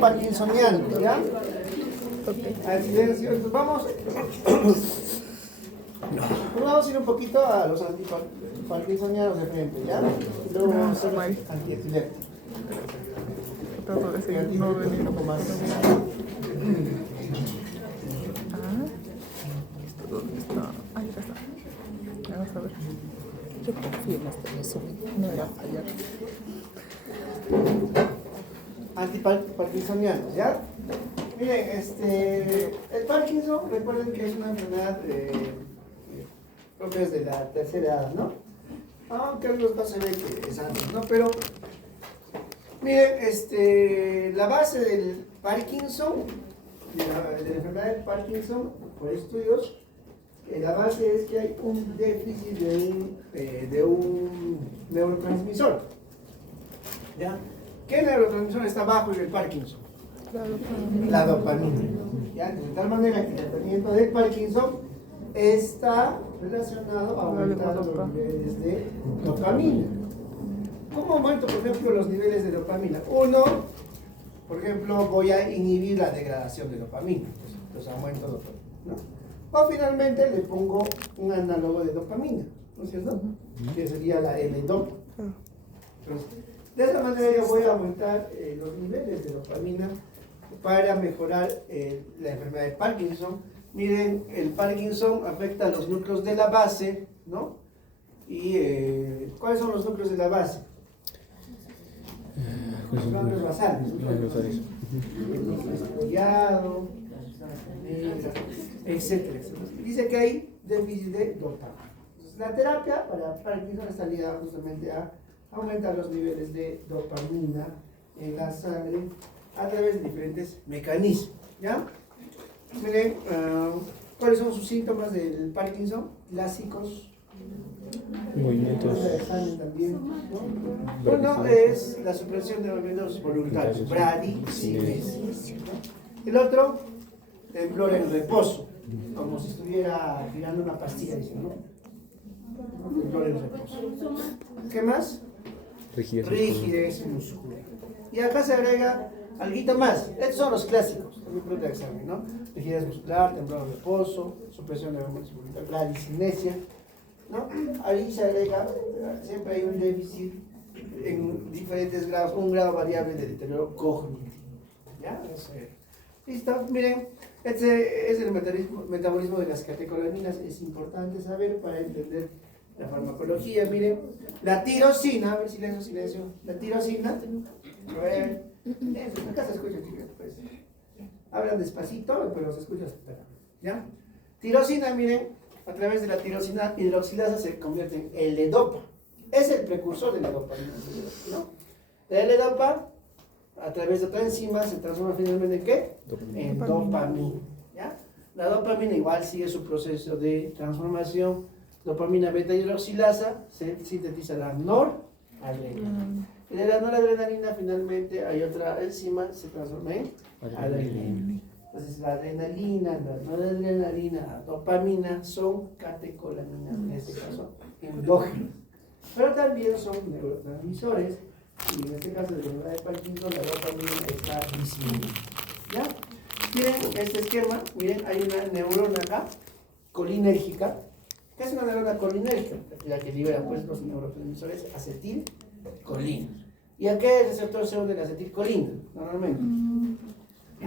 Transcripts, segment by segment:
parkinsonianos, ¿ya? Al silencio, entonces vamos. Vamos a ir un poquito a los antiparkinsonianos de frente, ¿ya? Y luego vamos a hacer los antiepilépticos. Trato de seguir no venir un poco más. ¿Dónde está? Ahí está. Vamos a ver. Yo confío en este eso. No me va a fallar. Antiparkinsonianos, ¿ya? Miren, el Parkinson, recuerden que es una enfermedad propia de la tercera edad, ¿no? Aunque algunos casos se ve que es antes, ¿no? Pero, miren, la base del Parkinson, de la enfermedad del Parkinson, por estudios, la base es que hay un déficit de un neurotransmisor, ¿ya? ¿Qué neurotransmisor está bajo en el Parkinson? La dopamina. ¿Ya? De tal manera que el tratamiento del Parkinson está relacionado a aumentar los niveles de dopamina. ¿Cómo aumento, por ejemplo, los niveles de dopamina? Uno, por ejemplo, voy a inhibir la degradación de dopamina. Entonces aumento dopamina, ¿no? O finalmente le pongo un análogo de dopamina, ¿no es cierto? Que sería la L-dopa. Entonces, de esta manera yo voy a aumentar los niveles de dopamina para mejorar la enfermedad de Parkinson. Miren, el Parkinson afecta a los núcleos de la base, ¿no? ¿Y cuáles son los núcleos de la base? Los ganglios basales. Desarrollado, etcétera. Dice que hay déficit de dopamina. Entonces, la terapia para Parkinson está ligada justamente a aumentar los niveles de dopamina en la sangre a través de diferentes mecanismos, ¿ya? Miren, ¿cuáles son sus síntomas del Parkinson? Clásicos. Movimientos. También, ¿no? Uno es la supresión de los movimientos voluntarios, bradicinesia. El otro, temblor en reposo, como si estuviera girando una pastilla, ¿no? Temblor en reposo. ¿Qué más? Rigidez muscular. Y acá se agrega algo más. Estos son los clásicos. También pregunta de examen, ¿no? Rigidez muscular, temblor de reposo, supresión de movimientos voluntarios, bradicinesia, ¿no? Ahí se agrega, siempre hay un déficit en diferentes grados, un grado variable de deterioro cognitivo. ¿Ya? Listo. Miren, este es el metabolismo de las catecolaminas. Es importante saber para entender la farmacología. Miren, la tirosina, a ver, silencio, la tirosina, a ver, acá se escucha, chicos, pues, hablan despacito, pero se escucha, ¿ya? Tirosina, miren, a través de la tirosina hidroxilasa se convierte en L-dopa, es el precursor de la dopamina, ¿no? La L-dopa, a través de otra enzima, se transforma finalmente en ¿qué? En dopamina, ¿ya? La dopamina igual sigue su proceso de transformación. Dopamina beta hidroxilasa, se sintetiza la noradrenalina. Y de la noradrenalina finalmente hay otra enzima, se transforma en adrenalina. Entonces la adrenalina, la noradrenalina, la dopamina son catecolaminas, en este caso endógenas. Pero también son neurotransmisores y en este caso de la enfermedad de Parkinson la dopamina está disminuida. ¿Ya? Miren este esquema, miren, hay una neurona acá, colinérgica. ¿Qué es una neurona colinérgica? La que libera pues los neurotransmisores acetilcolina. ¿Y a qué receptor se une la acetilcolina normalmente?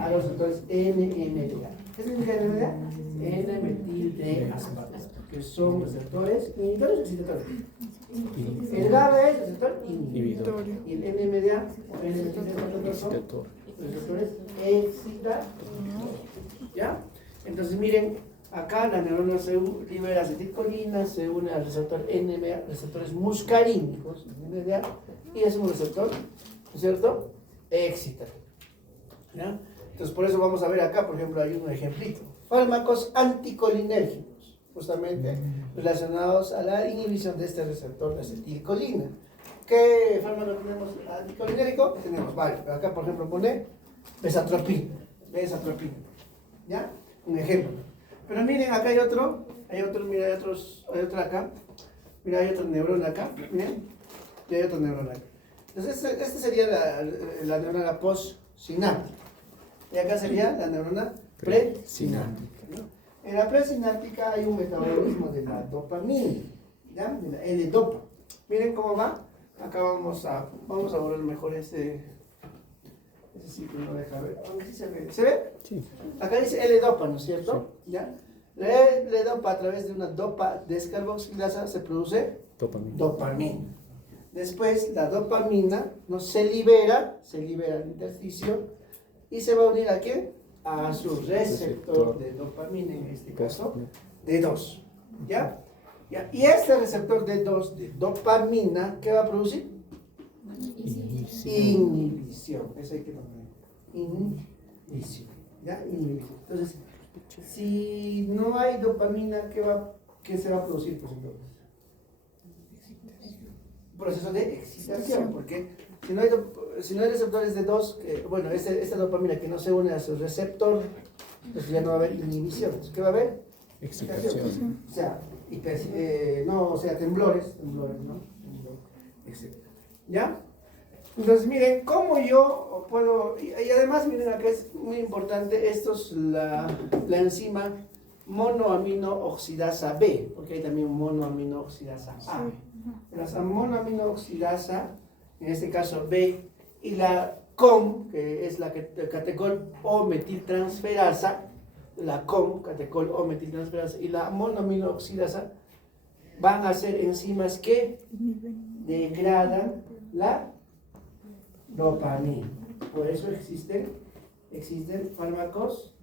A los receptores NMDA. ¿Qué significa NMDA? N-metil-D-aspartato, que son receptores inhibidores o excitadores. El GABA es receptor inhibidor. Y el NMDA o N-metil-D-aspartato son receptores excitadores. ¿Ya? Entonces miren, acá la neurona se libera acetilcolina, se une al receptor NMDA, receptores muscarínicos, NMDA, y es un receptor, ¿no es cierto? Excitador. ¿Ya? Entonces por eso vamos a ver acá, por ejemplo, hay un ejemplito. Fármacos anticolinérgicos, justamente relacionados a la inhibición de este receptor de acetilcolina. ¿Qué fármaco tenemos anticolinérgico? Tenemos varios, pero acá por ejemplo pone besatropina, ¿ya? Un ejemplo. Pero miren, acá hay otro, mira, hay otro acá, mira, hay otro neurona acá, miren, y hay otro neurona acá. Entonces, esta sería la neurona sináptica. Y acá sería la neurona presináptica, ¿no? En la presináptica hay un metabolismo de la dopamina, ¿ya? De la L-dopa. Miren cómo va. Acá vamos a borrar mejor ese sitio, no deja ver. Aunque sí se ve. ¿Se ve? Sí. Acá dice L-dopa, ¿no es cierto? ¿Ya? La L-dopa a través de una dopa descarboxilasa se produce Dopamina. dopamina. Después la dopamina no se libera al intersticio y se va a unir a quién? A su receptor de dopamina, en este caso D2. ¿Ya? ¿Ya? Y este receptor D2 de dopamina, ¿qué va a producir? Inhibición. Eso hay que nombrar. Inhibición. ¿Ya? Inhibición. Entonces, si no hay dopamina, ¿qué se va a producir? Pues entonces, proceso de excitación, porque si no hay receptores de dos, bueno, esta dopamina que no se une a su receptor, pues ya no va a haber inhibición. ¿Qué va a haber? Excitación. O sea, temblores, ¿no? Etc. ¿Ya? Entonces, miren, cómo yo puedo, y además, miren, acá es muy importante, esto es la enzima monoaminooxidasa B, porque hay también monoaminooxidasa A. La monoaminooxidasa, en este caso B, y la COM, que es la catecol O metiltransferasa, la COM, catecol O metiltransferasa, y la monoaminooxidasa van a ser enzimas que degradan la dopamina. Por eso existen fármacos.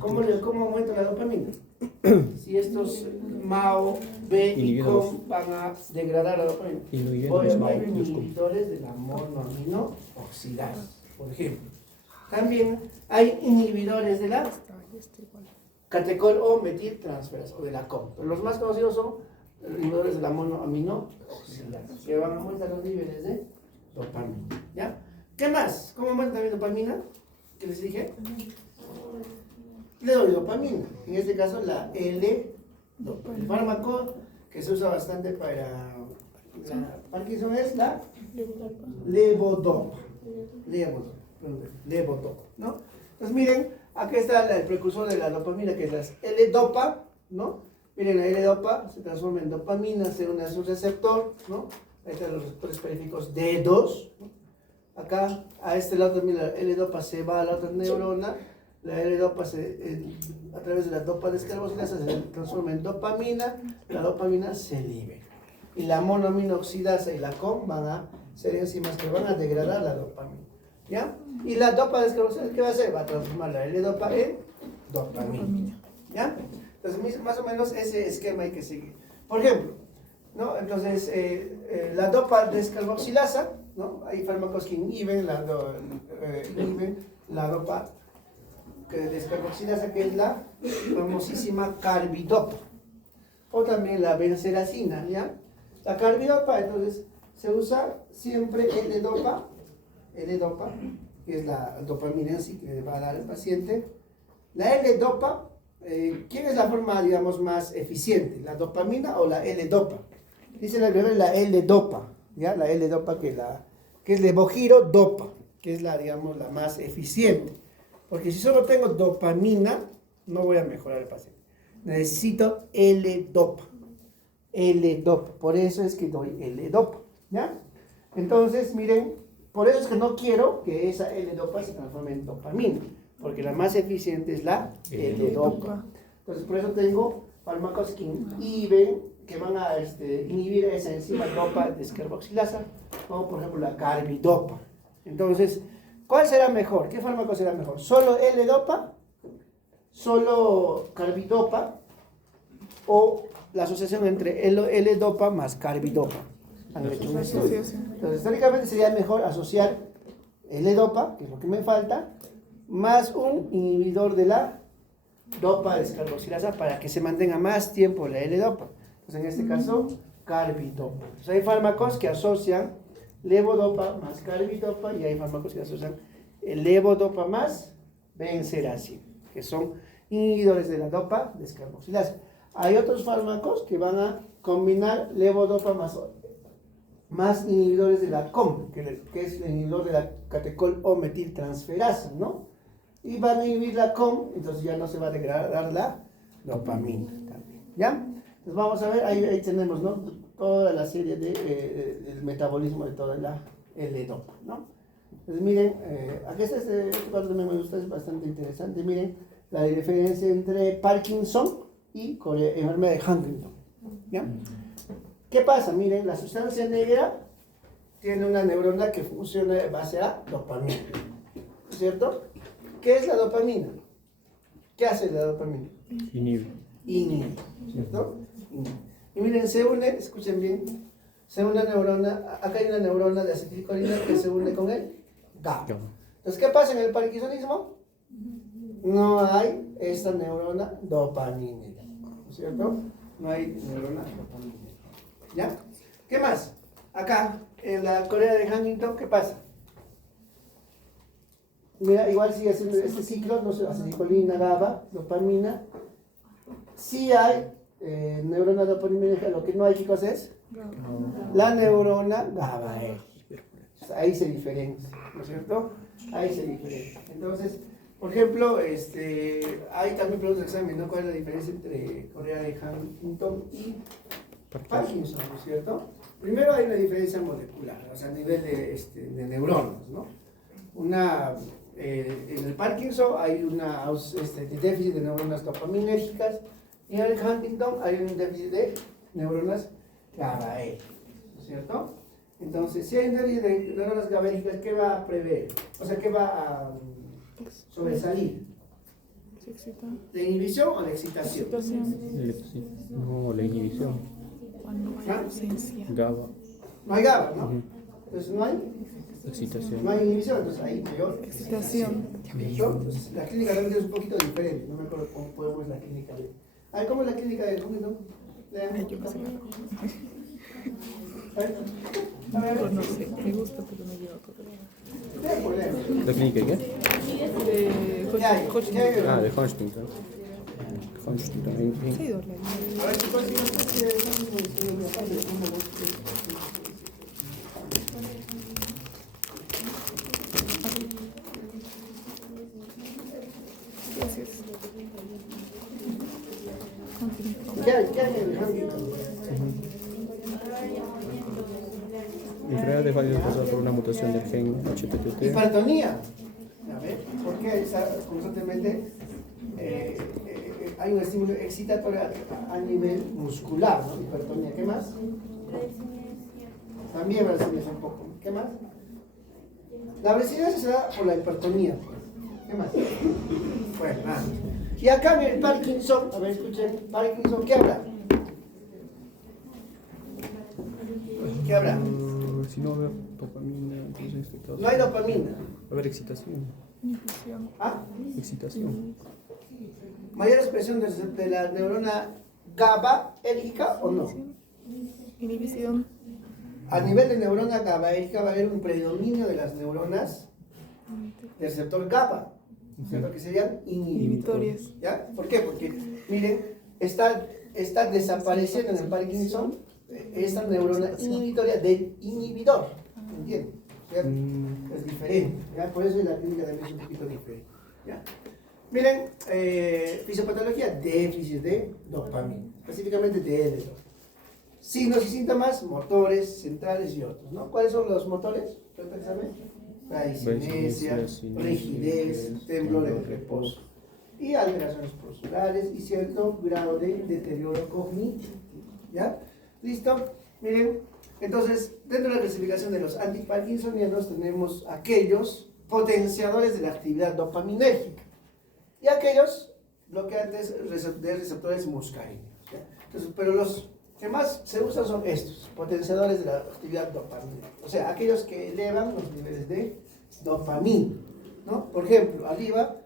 ¿Cómo aumenta la dopamina? Si estos MAO, B y COM van a degradar la dopamina. Por ejemplo, hay inhibidores de la monoaminooxidasa, por ejemplo. También hay inhibidores de la catecol O metiltransferasa o de la COM. Pero los más conocidos son los inhibidores de la monoaminooxidasa, que van a aumentar los niveles de dopamina. ¿Ya? ¿Qué más? ¿Cómo aumenta también dopamina? ¿Qué les dije? Le doy dopamina. En este caso la L-dopa. El fármaco que se usa bastante para la Parkinson es la levodopa. Levodopa, ¿no? Entonces miren, aquí está el precursor de la dopamina, que es la L-dopa, ¿no? Miren, la L-dopa se transforma en dopamina, se une a su receptor, ¿no? Ahí están los receptores periféricos D2, ¿no? Acá, a este lado también la L-dopa se va a la otra neurona. La L-dopa a través de la dopa descarboxilasa se transforma en dopamina. La dopamina se libera. Y la monoaminooxidasa y la COM van a ser enzimas que van a degradar la dopamina. ¿Ya? Y la dopa descarboxilasa, ¿qué va a hacer? Va a transformar la L-dopa en dopamina. ¿Ya? Entonces, más o menos ese esquema hay que seguir. Por ejemplo, ¿no? Entonces, la dopa descarboxilasa, ¿no? Hay fármacos que inhiben la dopa descarboxilasa, que es la famosísima carbidopa, o también la benseracina, ¿ya? La carbidopa, entonces, se usa siempre L-dopa, que es la dopamina en sí que le va a dar el paciente. La L-dopa, ¿quién es la forma, digamos, más eficiente? ¿La dopamina o la L-dopa? Dicen al revés, la L-dopa, ¿ya? La L-dopa que es levogirodopa, que es la, digamos, la más eficiente. Porque si solo tengo dopamina, no voy a mejorar el paciente. Necesito L-dopa. L-dopa. Por eso es que doy L-dopa, ¿ya? Entonces, miren, por eso es que no quiero que esa L-dopa se transforme en dopamina, porque la más eficiente es la L-dopa. Entonces, por eso tengo fármacos que inhiben, que van a inhibir esa enzima dopa descarboxilasa, como por ejemplo la carbidopa. Entonces, ¿cuál será mejor? ¿Qué fármaco será mejor? ¿Solo L-dopa? ¿Solo carbidopa? ¿O la asociación entre L-dopa más carbidopa? Han hecho un estudio. Entonces, históricamente sería mejor asociar L-dopa, que es lo que me falta, más un inhibidor de la dopa descarboxilasa para que se mantenga más tiempo la L-dopa. Entonces, en este caso, carbidopa. Entonces, hay fármacos que asocian levodopa más carbidopa y hay fármacos que asocian levodopa más benseracina, que son inhibidores de la dopa descarboxilasa. Hay otros fármacos que van a combinar levodopa más más inhibidores de la COM, que es el inhibidor de la catecol o metiltransferasa, ¿no? Y van a inhibir la COM, entonces ya no se va a degradar la dopamina también, ¿ya? Entonces vamos a ver, ahí tenemos, ¿no? Toda la serie del metabolismo de toda la L-dopa, ¿no? Entonces miren, aquí está este cuadro también me gusta, es bastante interesante. Miren la diferencia entre Parkinson y enfermedad de Huntington, ¿ya? ¿Qué pasa? Miren, la sustancia negra tiene una neurona que funciona en base a dopamina, ¿cierto? ¿Qué es la dopamina? ¿Qué hace la dopamina? Inhibe. Inhibe, ¿cierto? Inhibe. Y miren, se une, escuchen bien, se une una neurona, acá hay una neurona de acetilcolina que se une con el GABA. Entonces, ¿qué pasa en el parkinsonismo? No hay esta neurona dopaminera, ¿cierto? No hay neurona dopaminera. ¿Ya? ¿Qué más? Acá, en la Corea de Huntington, ¿qué pasa? Mira, igual sigue haciendo este ciclo, no sé, acetilcolina, GABA, dopamina. Sí hay neurona dopaminérgica, lo que no hay, ¿qué cosa es? La neurona GABAérgica. Ahí se diferencia, ¿no es cierto? Ahí se diferencia. Entonces, por ejemplo, hay también preguntas de examen, ¿no? ¿Cuál es la diferencia entre Corea de Huntington y Parkinson, ¿no es cierto? Primero hay una diferencia molecular, o sea, a nivel de neuronas, ¿no? En el Parkinson hay una déficit de neuronas dopaminérgicas y en el Huntington hay un déficit de neuronas GABAérgicas, ¿no es cierto? Entonces, si hay un déficit de neuronas GABAérgicas, ¿qué va a prever? O sea, ¿qué va a sobresalir? ¿La inhibición o la excitación? No, la inhibición. Cuando hay ausencia. GABA. No hay GABA, ¿no? Entonces no hay Excitación. No hay inhibición, entonces hay peor Excitación. ¿Listo? Entonces, la clínica realmente es un poquito diferente. No me acuerdo cómo podemos la clínica de. A ver, ¿cómo es la clínica de Huntington? Ay, yo no sé. A ver, No sé, me gusta, pero me lleva todo. ¿La clínica de qué? De Hodgkin. Ah, de Huntington. Huntington. Sí, Dorla. A ver, ¿cuál Gracias. ¿Qué hay en el Huntington? La enfermedad de Huntington causada por una mutación del gen HTT. Hipertonía. A ver, ¿por qué constantemente hay un estímulo excitatorio a nivel muscular, ¿no? Hipertonía. ¿Qué más? También brasileña un poco. ¿Qué más? La brasileña se da por la hipertonía. ¿Qué más? Bueno, nada. Y acá en el Parkinson, a ver, escuchen, Parkinson, ¿qué habla? ¿Qué habla? Si no va a haber dopamina, entonces No hay dopamina. va a haber excitación. Inhibición. ¿Ah? Excitación. ¿Mayor expresión de la neurona GABAérgica o no? Inhibición. A nivel de neurona GABAérgica va a haber un predominio de las neuronas del receptor GABA, ¿cierto? Que serían inhibidores. ¿Ya? ¿Por qué? Porque, miren, está desapareciendo en el Parkinson esta neurona inhibitoria del inhibidor. ¿Entienden? ¿Cierto? Es diferente. ¿Ya? Por eso la clínica también es un poquito diferente. ¿Ya? Miren, fisiopatología, déficit de dopamina, específicamente de L2. Signos y síntomas, motores, centrales y otros, ¿no? ¿Cuáles son los motores? Bradicinesia, rigidez, temblor en reposo y alteraciones posturales y cierto grado de deterioro cognitivo. ¿Ya? ¿Listo? Miren, entonces, dentro de la clasificación de los antiparkinsonianos tenemos aquellos potenciadores de la actividad dopaminérgica y aquellos bloqueantes de receptores muscarínicos. ¿Ya? Entonces, pero los que más se usan son estos, potenciadores de la actividad dopamina. O sea, aquellos que elevan los niveles de dopamina, ¿no? Por ejemplo, arriba,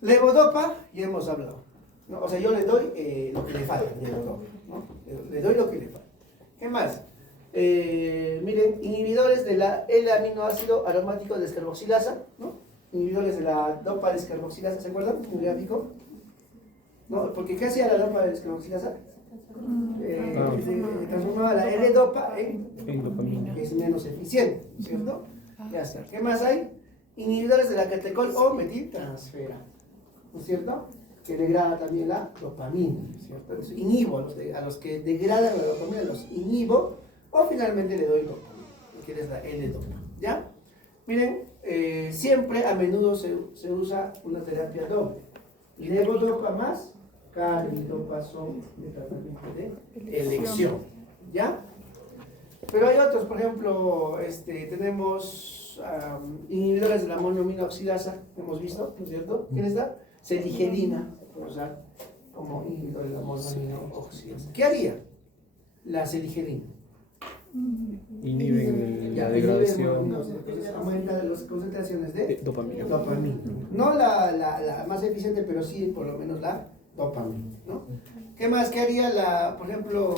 levodopa, ya hemos hablado, ¿no? O sea, yo le doy lo que le falta, levodopa, ¿no? Le doy lo que le falta. ¿Qué más? Miren, inhibidores de la L-aminoácido aromático descarboxilasa, ¿no? Inhibidores de la dopa descarboxilasa, ¿se acuerdan? Un gráfico. ¿No? Porque ¿qué hacía la dopa descarboxilasa? transformaba la L-dopa En dopamina. es menos eficiente, ¿cierto? Ya está. ¿Qué más hay? Inhibidores de la catecol o metiltransfera, ¿no es cierto? Que degrada también la dopamina, ¿cierto? Entonces, inhibo a los que degradan la dopamina, los inhibo, o finalmente le doy dopamina, que es la L-dopa, ¿ya? Miren, siempre a menudo se usa una terapia doble. Levodopa más carbidopa son de tratamiento de elección, ¿ya? Pero hay otros, por ejemplo, tenemos inhibidores de la monoamina oxidasa, hemos visto, ¿no es cierto? ¿Quién está? Seligelina, por usar como inhibidor de la monoamina oxidasa. ¿Qué haría la seligelina? Inhiben Ya, la degradación entonces aumenta las concentraciones de de dopamina. dopamina. No la más eficiente, pero sí por lo menos la dopamina, ¿no? ¿Qué más? ¿Qué haría por ejemplo,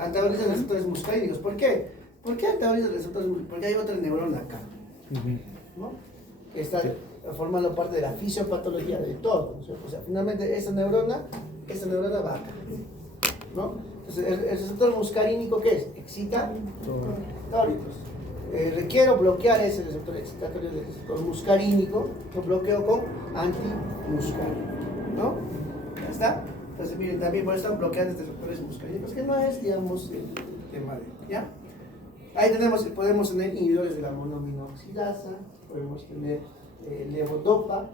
antagonistas de receptores muscarínicos? ¿Por qué? ¿Por qué antagonistas de receptores muscarínicos? Porque hay otra neurona acá, ¿no? Que está formando parte de la fisiopatología de todo, ¿no? O sea, finalmente esa neurona va acá, ¿no? Entonces, el receptor muscarínico, ¿qué es? Excita tónicos. Requiero bloquear ese receptor excitatorio del receptor muscarínico, lo bloqueo con antimuscarínico, ¿no? ¿Ya está? Entonces, miren, también por eso están bloqueando estos receptores muscarínicos, que no es, digamos, el tema de, ¿ya? Ahí podemos tener inhibidores de la monoamina oxidasa, podemos tener levodopa,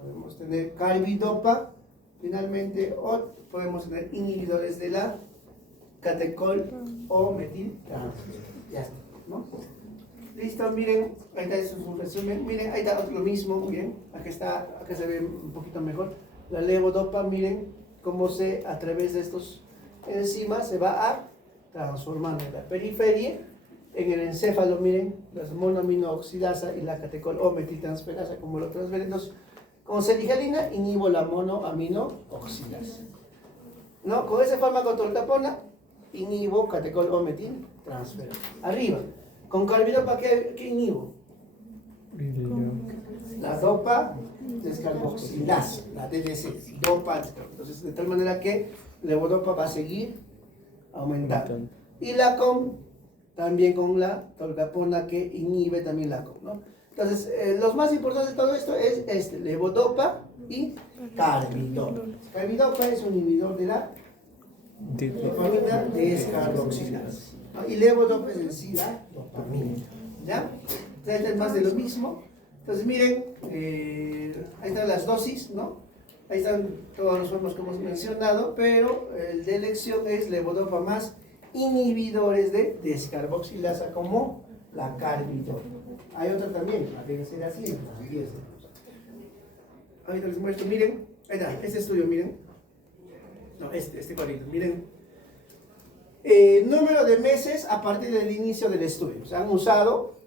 podemos tener carbidopa, finalmente, o podemos tener inhibidores de la catecol o metiltransfera. Ya está, ¿no? Listo, miren, ahí está, eso es un resumen. Miren, ahí está lo mismo, miren, acá se ve un poquito mejor. La levodopa, miren cómo a través de estos enzimas se va a transformando en la periferia, en el encéfalo, miren, las monoaminooxidasa y la catecol o metiltransferasa, como lo transfieren. Entonces, con seligelina inhibo la monoaminooxidasa, ¿no? Con ese fármaco tolcapona inhibo catecol o metiltransferasa. Arriba, con carbidopa, ¿qué inhibo? La dopa descarboxilasa, la DDC, dopa. Entonces, de tal manera que la levodopa va a seguir aumentando. Y la también con la tolcapona que inhibe también la ¿no? Entonces, los más importantes de todo esto es levodopa y carbidopa. Carbidopa es un inhibidor de la dopamina descarboxilasa, ¿no? Y levodopa es en sí la dopamina, ¿ya? Entonces, es más de lo mismo. Entonces, miren, ahí están las dosis, ¿no? Ahí están todos los fármacos que hemos mencionado, pero el de elección es levodopa más inhibidores de descarboxilasa como la carbidopa. Hay otra también, la que ser así. Ahorita les muestro, miren, ahí está, este estudio, miren. No, este cuadrito, miren. Número de meses a partir del inicio del estudio. Se han usado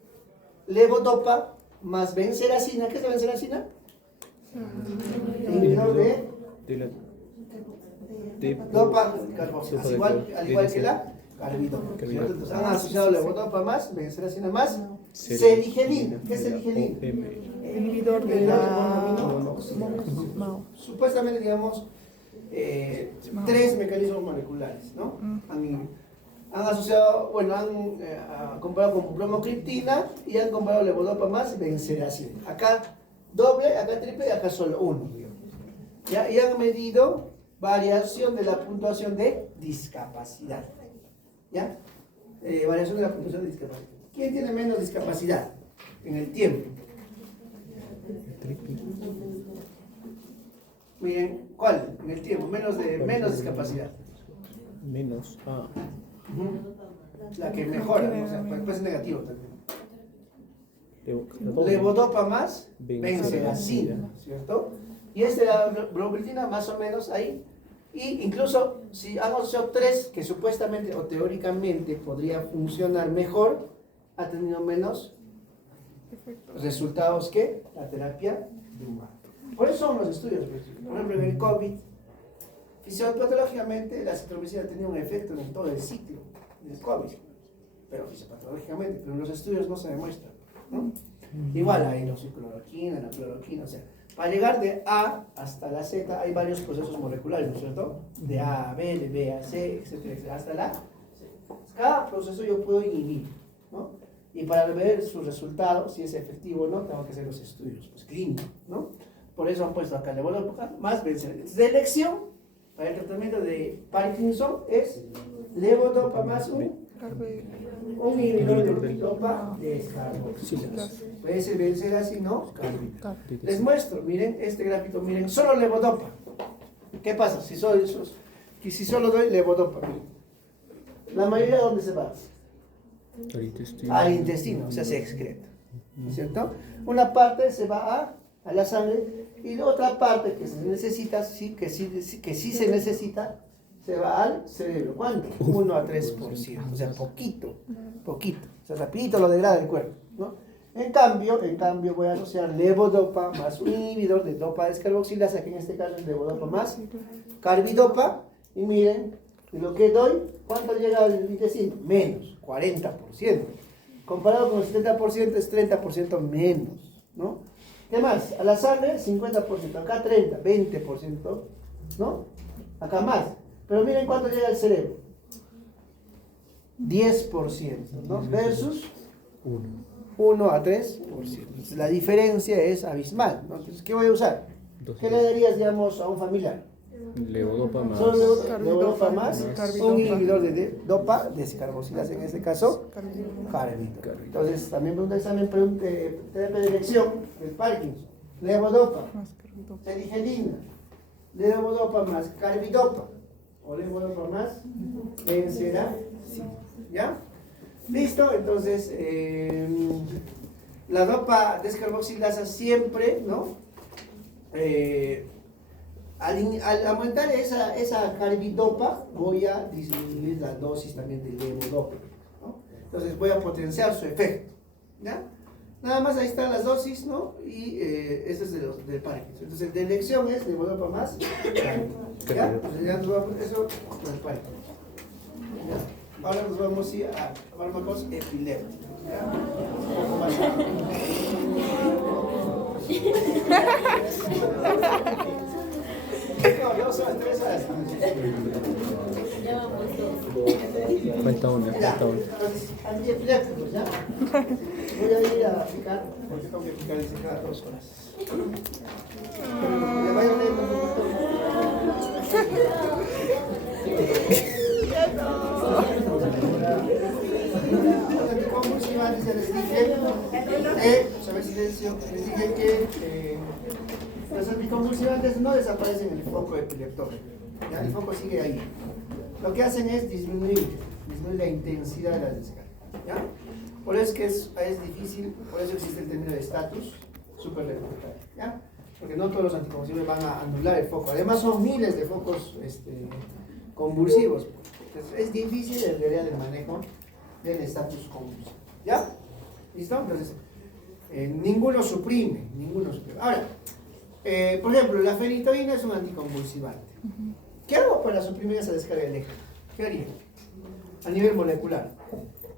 levodopa más benseracina. ¿Qué es la benseracina? Inhibidor de dopa carboxilasa, al igual que la carbidopa. Entonces han asociado levodopa más benseracina más seligelina. ¿Qué es seligelina? Inhibidor de la supuestamente, digamos, 3 mecanismos moleculares, ¿no? Han asociado, bueno, han comparado con bromocriptina y han comparado levodopa más benseracina. Acá doble, acá triple y acá solo uno. ¿Ya? Y han medido variación de la puntuación de discapacidad. ¿Ya? Variación de la puntuación de discapacidad. ¿Quién tiene menos discapacidad en el tiempo? Miren, ¿cuál? En el tiempo, menos discapacidad. Menos. La que mejora, o sea, puede ser negativo también. Levodopa más benseracina, ¿cierto? Y la bromocriptina más o menos ahí. Y incluso si han asociado 3 que supuestamente o teóricamente podría funcionar mejor, ha tenido menos resultados que la terapia de humano. Por eso son los estudios. Por ejemplo, en el COVID, fisiopatológicamente la citromicina tenía un efecto en todo el ciclo del COVID, pero fisiopatológicamente, pero en los estudios no se demuestra, ¿no? Igual hay la oxicloroquina, la cloroquina, o sea, para llegar de A hasta la Z hay varios procesos moleculares, ¿no es cierto? De A a B, de B a C, etcétera, etcétera, hasta la C. Cada proceso yo puedo inhibir, ¿no? Y para ver su resultado, si es efectivo o no, tengo que hacer los estudios pues, clínicos, ¿no? Por eso han puesto acá levodopa más benzoato. De elección para el tratamiento de Parkinson es levodopa más un inhibidor de dopa descarboxilasa. Puede ser benzoato, si no, carbidopa. Les muestro, miren este gráfico, miren, solo levodopa. ¿Qué pasa? Si solo doy levodopa, la mayoría, ¿dónde se va? Al intestino, o sea, se excreta, ¿no es cierto? Una parte se va a la sangre y la otra parte que se necesita, que sí se necesita, se va al cerebro. ¿Cuánto? 1 a 3%, o sea, poquito, o sea, rapidito lo degrada el cuerpo, ¿no? En cambio voy a asociar levodopa más un inhibidor de dopa descarboxilasa, que en este caso es levodopa más carbidopa, y miren, lo que doy, ¿cuánto llega al intestino? Menos, 40%. Comparado con el 70% es 30% menos, ¿no? ¿Qué más? A la sangre, 50%, acá 30, 20%, ¿no? Acá más. Pero miren cuánto llega al cerebro. 10%, ¿no? Versus 1 a 3%. Entonces, la diferencia es abismal, ¿no? Entonces, ¿qué voy a usar? ¿Qué le darías, digamos, a un familiar? Levodopa más. Solo levodopa más un inhibidor de dopa descarboxilasa, en este caso carbidopa. Entonces también pregunta examen de elección del Parkinson, levodopa, seligelina, levodopa más carbidopa o levodopa más benzoato, ¿ya? Listo. Entonces la dopa descarboxilasa siempre, ¿no? Al aumentar esa carbidopa, voy a disminuir la dosis también de levodopa, ¿no? Entonces voy a potenciar su efecto, ¿ya? Nada más ahí están las dosis, ¿no? Y eso es del Parkinson. Entonces, de elección es levodopa más carbidopa, ¿ya? Entonces, ya nos vamos, eso con el Parkinson, ¿ya? Ahora nos vamos a ir a fármacos epilépticos, ¿ya? Un poco más. No, 2 horas, 3 horas. Falta una. Entonces, antiepilépticos, ¿ya? Voy a ir a aplicar, porque tengo que aplicar desde cada 2 horas. Le voy a leer un Los anticonvulsivantes les dije, sobre silencio, les dije que los anticonvulsivantes no desaparecen en el foco epileptógeno, ¿ya? El foco sigue ahí. Lo que hacen es disminuir la intensidad de la descarga, ¿ya? Por eso es que es difícil, por eso existe el término de estatus superrefractario, ¿ya? Porque no todos los anticonvulsivos van a anular el foco. Además son miles de focos convulsivos. Entonces es difícil en realidad el manejo del estatus convulsivo, ¿ya? ¿Listo? Entonces, ninguno suprime. Ahora, por ejemplo, la fenitoína es un anticonvulsivante. ¿Qué hago para suprimir esa descarga eléctrica? ¿Qué haría? A nivel molecular.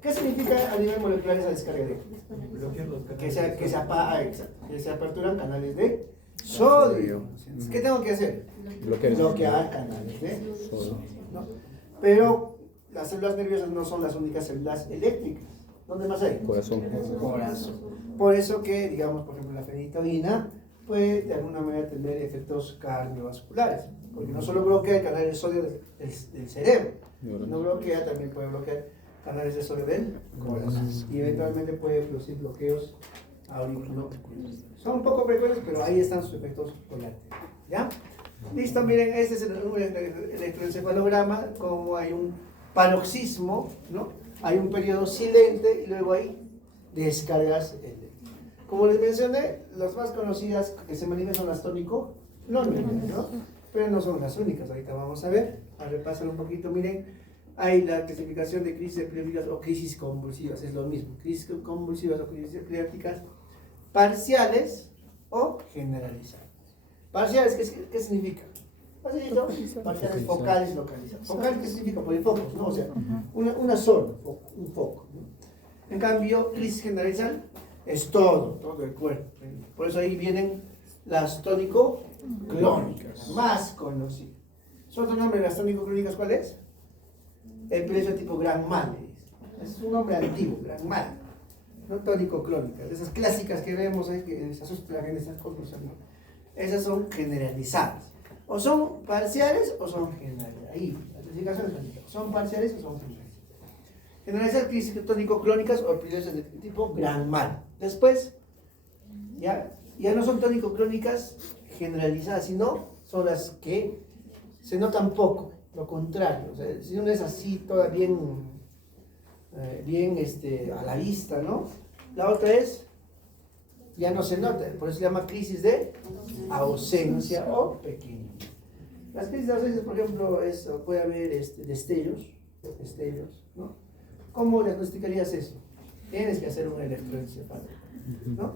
¿Qué significa a nivel molecular esa descarga eléctrica? Que se aperturan canales de sodio. ¿Qué tengo que hacer? Bloquear canales de sodio, ¿no? Pero las células nerviosas no son las únicas células eléctricas. ¿Dónde más hay? Corazón. Por eso que, digamos, por ejemplo, la fenitoína puede de alguna manera tener efectos cardiovasculares, porque no solo bloquea el canal de sodio del cerebro, no bloquea, también puede bloquear canales de sodio del corazón y eventualmente puede producir bloqueos auriculoventricular. Son un poco frecuentes, pero ahí están sus efectos colaterales, ¿ya? Listo, miren, este es el electroencefalograma, como hay un paroxismo, ¿no? Hay un periodo silente y luego hay descargas eléctricas. Como les mencioné, las más conocidas que se manifiestan son las tónico-clónicas, ¿no? Pero no son las únicas, ahorita vamos a ver, a repasar un poquito, miren, hay la clasificación de crisis epilépticas o crisis convulsivas, es lo mismo, crisis convulsivas o crisis epilépticas parciales o generalizadas. Parciales, ¿qué significa? Facilito, parciales focales localizadas. Focal, ¿qué significa? Polifocos, ¿no? O sea, una sola, un foco, ¿no? En cambio, crisis generalizada es todo el cuerpo. Por eso ahí vienen las tónico-clónicas, más conocidas. ¿Su otro nombre de las tónico-clónicas cuál es? Epilepsia tipo gran mal. Es un nombre antiguo, gran mal. No tónico-clónicas. Esas clásicas que vemos ahí, que se asustan en esas cosas, ¿no? Esas son generalizadas. O son parciales o son generalizadas. Ahí, la clasificación es son parciales o son generalizadas. Generalizadas crisis tónico-clónicas o epilepsias de tipo gran mal. Después, ya no son tónico-clónicas generalizadas, sino son las que se notan poco, lo contrario. O sea, si uno es así, toda bien a la vista, ¿no? La otra es, ya no se nota, por eso se llama crisis de ausencia o pequeño. Las crisis de ausencia, por ejemplo, puede haber destellos, ¿no? ¿Cómo diagnosticarías eso? Tienes que hacer un electroencefalograma, ¿no?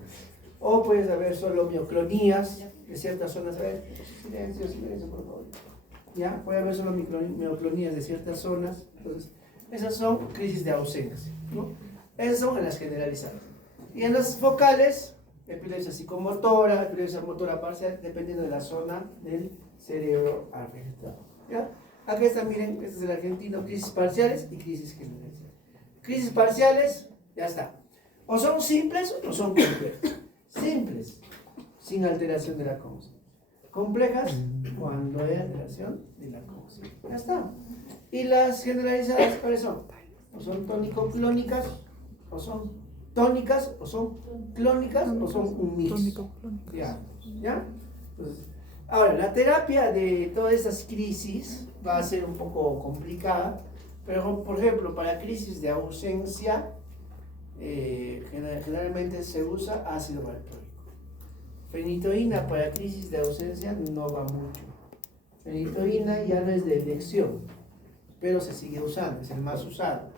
O puedes haber solo mioclonías de ciertas zonas. A ver, silencio, por favor. ¿Ya? Puede haber solo mioclonías de ciertas zonas. Entonces, esas son crisis de ausencia, ¿no? Esas son en las generalizadas. Y en las focales, epilepsia psicomotora, epilepsia motora parcial, dependiendo de la zona del cerebro afectado. ¿Ya? Aquí está, miren, este es el argentino, crisis parciales y crisis generalizadas. Crisis parciales, ya está. O son simples o son complejas. Simples, sin alteración de la conciencia. Complejas, cuando hay alteración de la conciencia. Ya está. Y las generalizadas, ¿cuáles son? O son tónico-clónicas, o son tónicas, o son clónicas, o son un mix. ¿Ya? Entonces, ahora, la terapia de todas estas crisis va a ser un poco complicada, pero por ejemplo, para crisis de ausencia, generalmente se usa ácido valproico. Fenitoína para crisis de ausencia no va mucho. Fenitoína ya no es de elección, pero se sigue usando, es el más usado.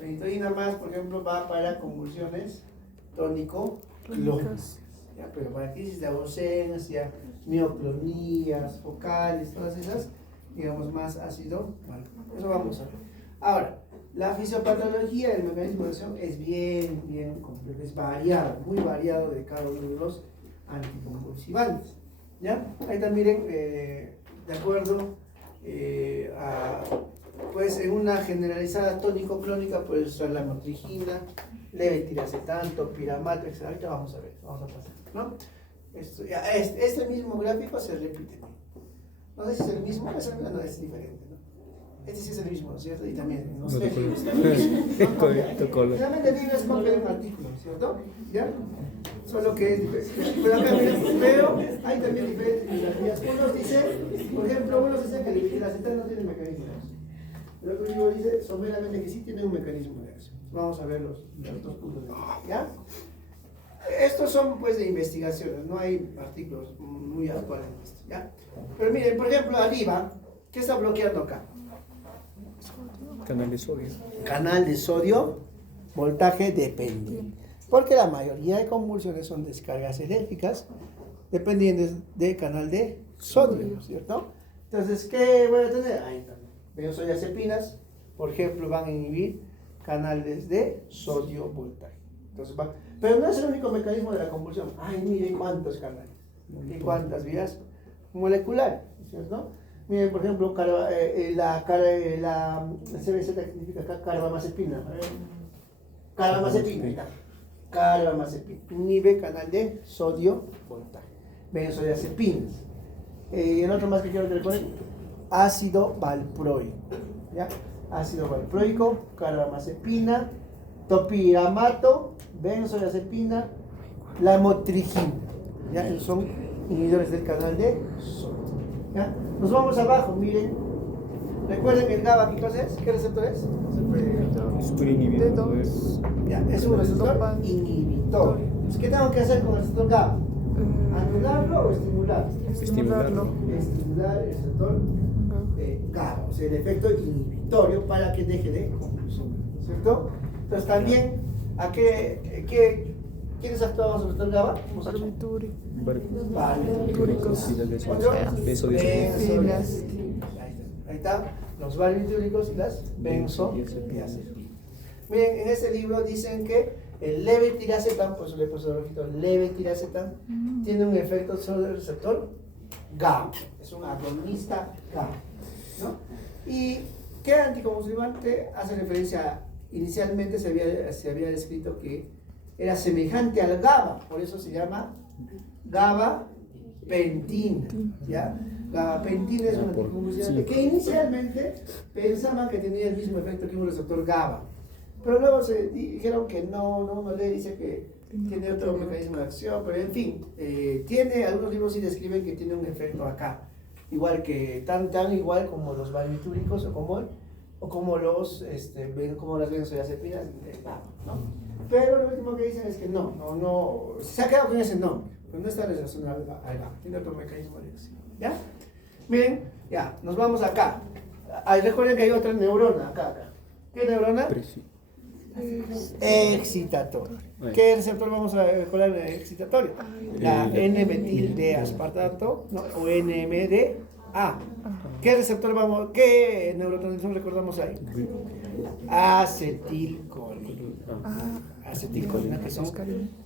Fenitoína más, por ejemplo, va para convulsiones tónico-clónicas. Pero para crisis de ausencia, mioclonías, focales, todas esas, digamos más ácido, bueno, eso vamos a ver. Ahora, la fisiopatología del mecanismo de acción es bien complejo, es variado, muy variado de cada uno de los anticonvulsivantes. ¿Ya? Ahí también miren, de acuerdo pues en una generalizada tónico-clónica puede usar la motrigina, levetiracetam, topiramato, etc. Ahorita vamos a ver, vamos a pasar, ¿no? Este mismo gráfico se repite. No sé si es el mismo, no es diferente, ¿no? Este sí es el mismo, ¿no es cierto? Y también, no sé, es el mismo. Realmente vives con el artículo, ¿cierto? ¿Ya? Solo que es diferente. Pero acá miren, pero hay también diferentes bibliografías. Unos dicen, por ejemplo, unos dicen que el levetiracetam no tiene mecanismo de acción. El otro libro dice someramente que sí tiene un mecanismo de acción. Vamos a ver los dos puntos de vista, ¿ya? Estos son pues de investigaciones, no hay artículos muy actuales en esto, ¿ya? Pero miren, por ejemplo, arriba, ¿qué está bloqueando acá? Canal de sodio. Canal de sodio, voltaje dependiente. Porque la mayoría de convulsiones son descargas eléctricas dependientes del canal de sodio, ¿cierto? Entonces, ¿qué voy a tener? Ahí también. Benzodiazepinas, por ejemplo, van a inhibir canales de sodio voltaje. Entonces, pero no es el único mecanismo de la convulsión. Ay, miren cuántos canales y cuántas vías moleculares, ¿cierto? Miren, por ejemplo, la CBZ significa acá carbamazepina. Carbamazepina. Inhibe canal de sodio voltaje. Benzodiazepinas. Y el otro más que quiero que recuerden, ácido valproico. ¿Ya? Ácido valproico, carbamazepina, topiramato, benzodiazepina, lamotrigina. ¿Ya? Esos son inhibidores del canal de sodio. ¿Ya? Nos vamos abajo, miren. ¿Recuerden el GABA qué cosa es? ¿Qué receptor es? Super inhibidor. Ya, es un receptor inhibitorio. Entonces, ¿qué tengo que hacer con el receptor GABA? ¿Anularlo o estimularlo? Estimularlo. Estimular el receptor GABA, o sea, el efecto inhibitorio para que deje de convulsionar, ¿cierto? Entonces también, ¿quiénes actuaban sobre el receptor GABA? Barbitúricos. Otro, Benzodiazepinas. Ahí está, los barbitúricos y las benzodiazepinas. Miren, en este libro dicen que El levetiracetam, por eso le he puesto el ojito, levetiracetam, tiene un efecto sobre el receptor GABA, es un agonista GABA, ¿no? Y ¿qué anticonvulsivante hace referencia? Inicialmente se había descrito que era semejante al GABA, por eso se llama gabapentina, ¿ya? Gabapentina es un anticonvulsivante que inicialmente pensaban que tenía el mismo efecto que un receptor GABA, pero luego se dijeron que no le dice que tiene otro mecanismo de acción, pero en fin, algunos libros sí describen que tiene un efecto acá, igual que tan igual como los barbitúricos o como las benzodiazepinas, ¿no? Pero lo último que dicen es que no, se ha quedado con ese no, pero no está relacionado al GABA, tiene otro mecanismo de acción, ¿ya? Miren, ya, nos vamos acá. Recuerden que hay otra neurona acá. ¿Qué neurona? Excitatorio. ¿Qué receptor vamos a recordar excitatorio? La N-metil de aspartato, ¿no? O NMDA. ¿Qué neurotransmisor recordamos ahí? Acetilcolina. Acetilcolina, que son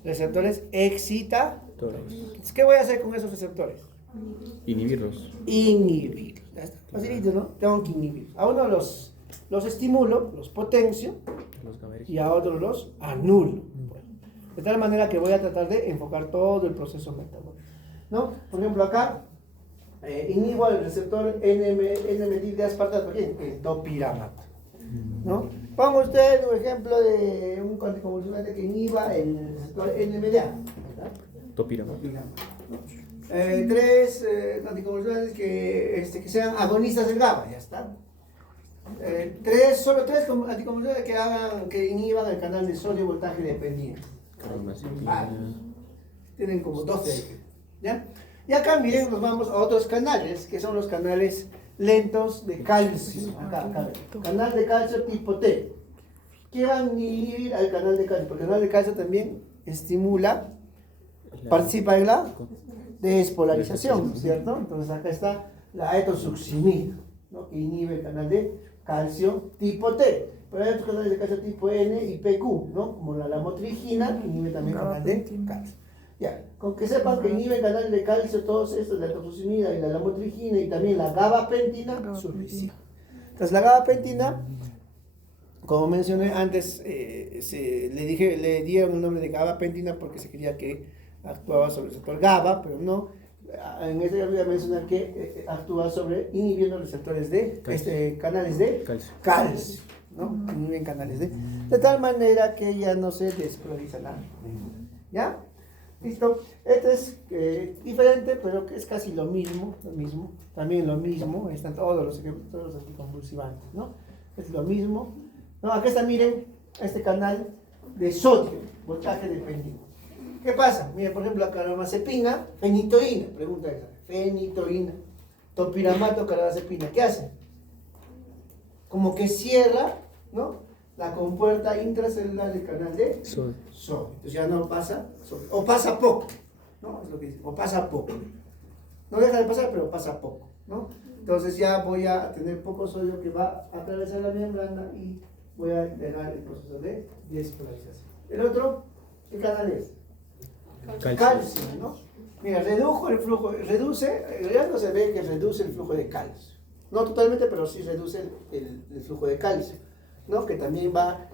receptores excitatorios. ¿Qué voy a hacer con esos receptores? Inhibirlos. Inhibirlos. Ya está. Facilito, ¿no? Tengo que inhibirlos. A uno los estimulo, los potencio, y a otros los anulo. Bueno, de tal manera que voy a tratar de enfocar todo el proceso metabólico, ¿no? Por ejemplo, acá inhibo el receptor N-metil de aspartato, el topiramato, ¿no? Ponga usted un ejemplo de un anticonvulsivante que inhiba el receptor NMDA, Topiramato. Tres anticonvulsivantes que sean agonistas del GABA, ya está. Solo tres anticonvulsivantes que inhiban el canal de sodio voltaje dependiente. Tienen como 12, ¿ya? Y acá miren, nos vamos a otros canales, que son los canales lentos de calcio. Acá. Canal de calcio tipo T. ¿Qué van a inhibir al canal de calcio? Porque el canal de calcio también participa en la despolarización, ¿cierto? Entonces acá está la etosuximida, ¿no? Que inhibe el canal de calcio tipo T. Pero hay otros canales de calcio tipo N y PQ, ¿no? Como la lamotrigina, que inhibe también el canal de calcio. Ya, con que sepan que inhibe el canal de calcio, todos estos, la etosuximida y la lamotrigina y también la gabapentina, suficiente. Entonces la gabapentina, como mencioné antes, le dieron el nombre de gabapentina porque se creía que actuaba sobre el receptor GABA, pero no. En este caso voy a mencionar que actúa inhibiendo receptores de canales de calcio, ¿no? Inhiben canales de tal manera que ya no se despolariza nada. ¿Ya? ¿Listo? Este es diferente, pero que es casi lo mismo, también lo mismo, están todos los anticonvulsivantes, ¿no? Es lo mismo. No, acá está, miren, este canal de sodio, voltaje dependiente. ¿Qué pasa? Miren, por ejemplo, la carbamazepina, fenitoína, pregunta esa, fenitoína, topiramato, carbamazepina, ¿qué hace? Como que cierra, ¿no?, la compuerta intracelular del canal de sodio. Entonces ya no pasa sodio, o pasa poco, ¿no? Es lo que dice, o pasa poco. No deja de pasar, pero pasa poco, ¿no? Entonces ya voy a tener poco sodio que va a atravesar la membrana y voy a dejar el proceso de despolarización. El otro, ¿qué canal es? Calcio, ¿no? Mira, reduce, en realidad no se ve que reduce el flujo de calcio. No totalmente, pero sí reduce el flujo de calcio, ¿no? Que también va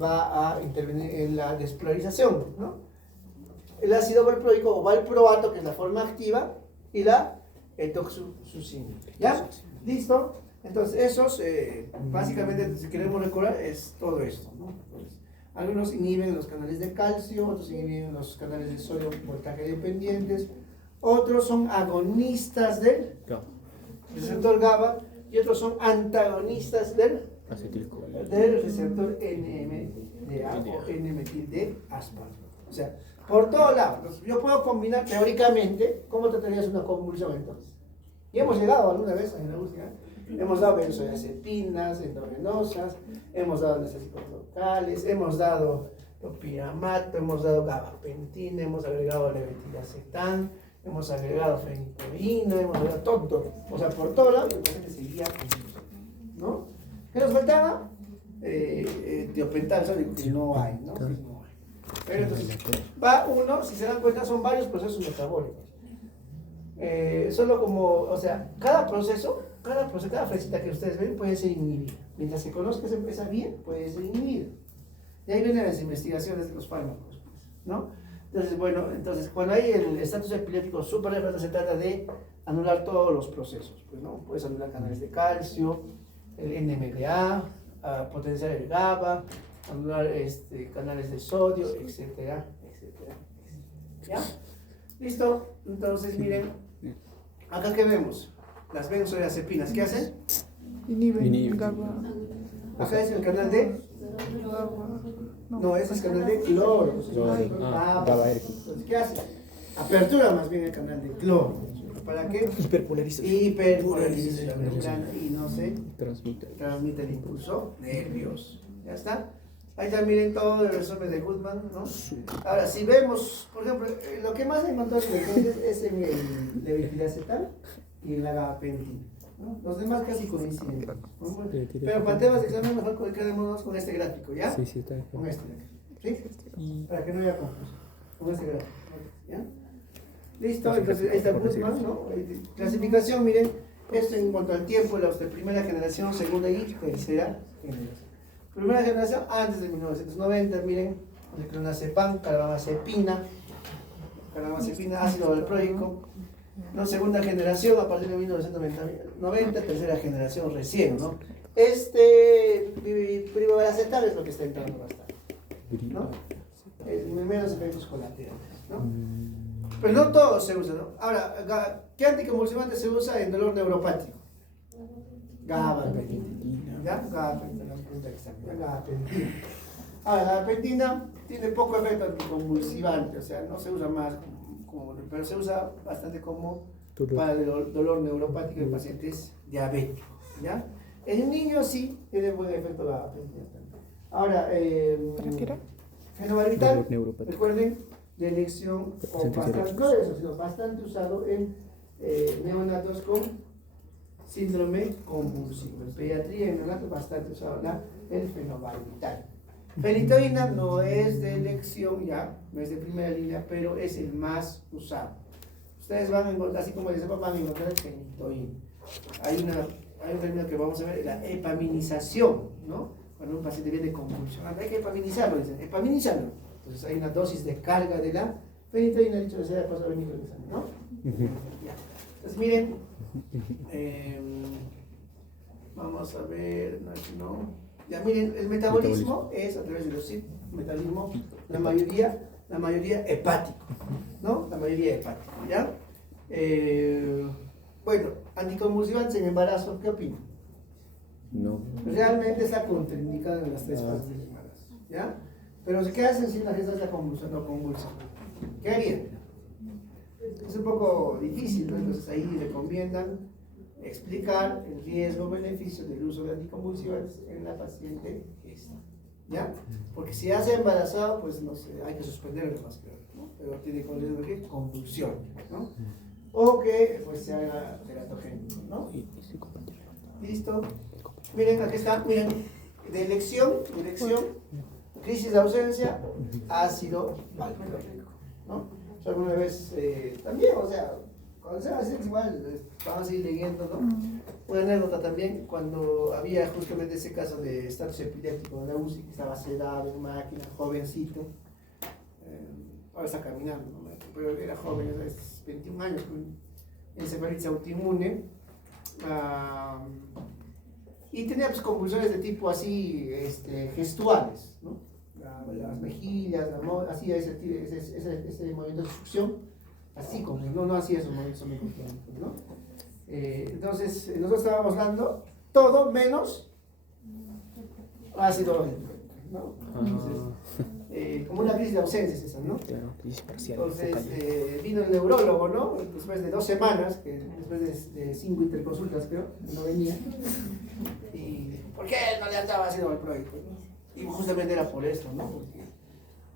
a intervenir en la despolarización, ¿no? El ácido valproico o valproato, que es la forma activa, y la etosuximida. ¿Ya? ¿Listo? Entonces, esos, básicamente, si queremos recordar, es todo esto, ¿no? Entonces, algunos inhiben los canales de calcio, otros inhiben los canales de sodio voltaje dependientes, otros son agonistas del receptor GABA y otros son antagonistas del receptor NMDA o N-metil de aspartato. O sea, por todos lados. Yo puedo combinar teóricamente. ¿Cómo tratarías una convulsión entonces? Y hemos llegado alguna vez en la última. Hemos dado benzodiazepinas endogenosas, hemos dado anestésicos locales, hemos dado topiramato, hemos dado gabapentina, hemos agregado levetiracetam, hemos agregado fenitoína, hemos agregado todo. O sea, por todo lado, y el paciente seguía, ¿no? ¿Qué nos faltaba? tiopental, ¿sabes? Que no hay, ¿no? Que no hay. Pero entonces, va uno, si se dan cuenta, son varios procesos metabólicos. Solo como, o sea, cada fresita que ustedes ven puede ser inhibida. Mientras se conozca esa empresa bien, puede ser inhibida. Y ahí vienen las investigaciones de los fármacos, pues, ¿no? Entonces, bueno, cuando hay el estatus epiléptico súper se trata de anular todos los procesos, pues, ¿no? Puedes anular canales de calcio, el NMDA, potenciar el GABA, anular canales de sodio, etcétera, etcétera, etcétera. ¿Ya? ¿Listo? Entonces, miren, acá que vemos las benzodiazepinas, ¿qué hacen? Inhiben GABA. Acá es el canal de... No, ese es el canal de cloro. Entonces, ¿qué hace? Apertura más bien el canal de cloro. ¿Para qué? Hiperpolarización. Hiperpolarización la membrana y no se Transmite. el impulso nervioso. ¿Ya está? Ahí también miren todo el resumen de Goodman, ¿no? Ahora, si vemos, por ejemplo, lo que más hay montones de cosas es en el levetiracetal y en la gabapentina, ¿no? Los demás casi coinciden. ¿No? Pero para temas de examen mejor quedémonos con este gráfico, ¿ya? Sí, está bien. Con este gráfico, ¿sí? Para que no haya confusión. Con este gráfico, ¿ya? Listo, entonces ahí está Goodman, ¿no? Clasificación, miren, esto en cuanto al tiempo, los de primera generación, segunda y tercera generación. Primera generación antes de 1990, miren, el clonazepam, carbamazepina, ácido valproico. No, segunda generación a partir de 1990, tercera generación recién, ¿no? Privaracetal es lo que está entrando bastante, ¿no? Menos efectos colaterales, ¿no? Pero no todo se usa, ¿no? Ahora, ¿qué anticonvulsivante se usa en dolor neuropático? Gabapentina, ¿ya? Gabapentina. Ahora, la gabapentina tiene poco efecto anticonvulsivante, o sea, no se usa más pero se usa bastante como para el dolor neuropático en pacientes diabéticos, ¿ya? En niños sí tiene buen efecto la gabapentina. Ahora, ¿Para qué era? fenobarbital, recuerden, de elección bastante usado en neonatos con síndrome convulsivo. En pediatría, en neonatos, bastante usado el fenobarbital. Fenitoína no es de elección ya, no es de primera línea, pero es el más usado. Ustedes van a encontrar, así como les van a encontrar el fenitoína. Hay un término que vamos a ver, la epaminización, ¿no? Cuando un paciente viene convulsionado, hay que epaminizarlo, dicen, epaminizarlo. Entonces hay una dosis de carga de la fenitoína, dicho de sea de paso a venir con el examen, ¿no? Ya. Entonces miren, vamos a ver, no. Ya miren, el metabolismo es a través de los metabolismo, la mayoría hepático, ¿no? La mayoría hepático, ¿ya? Bueno, anticonvulsivantes en embarazo, ¿qué opinan? No. Realmente está contraindicada en las tres fases del embarazo, ¿ya? Pero ¿qué hacen si la gestación no convulsa? ¿Qué harían? Es un poco difícil, ¿no? Entonces ahí recomiendan explicar el riesgo-beneficio del uso de anticonvulsivantes en la paciente esta, ¿ya? Porque si ya se ha embarazado, pues no sé, hay que suspenderlo más claro, ¿no? Pero tiene con riesgo de convulsión, ¿no? O que pues se haga teratogénico, ¿no? ¿Listo? Miren, aquí está, miren, de elección, crisis de ausencia, ácido valproico, ¿no? Yo alguna vez también, o sea, cuando se hace igual, vamos a ir leyendo, ¿no? Una anécdota también, cuando había justamente ese caso de estatus epiléptico de la UCI, que estaba sedado en máquina, jovencito, ahora está caminando, ¿no? Pero era joven, es 21 años, con encefalitis autoinmune, y tenía pues convulsiones de tipo así, gestuales, ¿no? Las mejillas, hacía ese movimiento de succión, así como, no hacía esos movimientos mecánicos, ¿no? Entonces, nosotros estábamos dando todo menos ácido, ¿no? Entonces, como una crisis de ausencias esa, ¿no? Claro, crisis parcial. Entonces, vino el neurólogo, ¿no? Después de 2 semanas, después de 5 interconsultas, creo, no venía. Y, ¿por qué no le andaba ácido valproico? Y justamente era por esto, ¿no? Porque,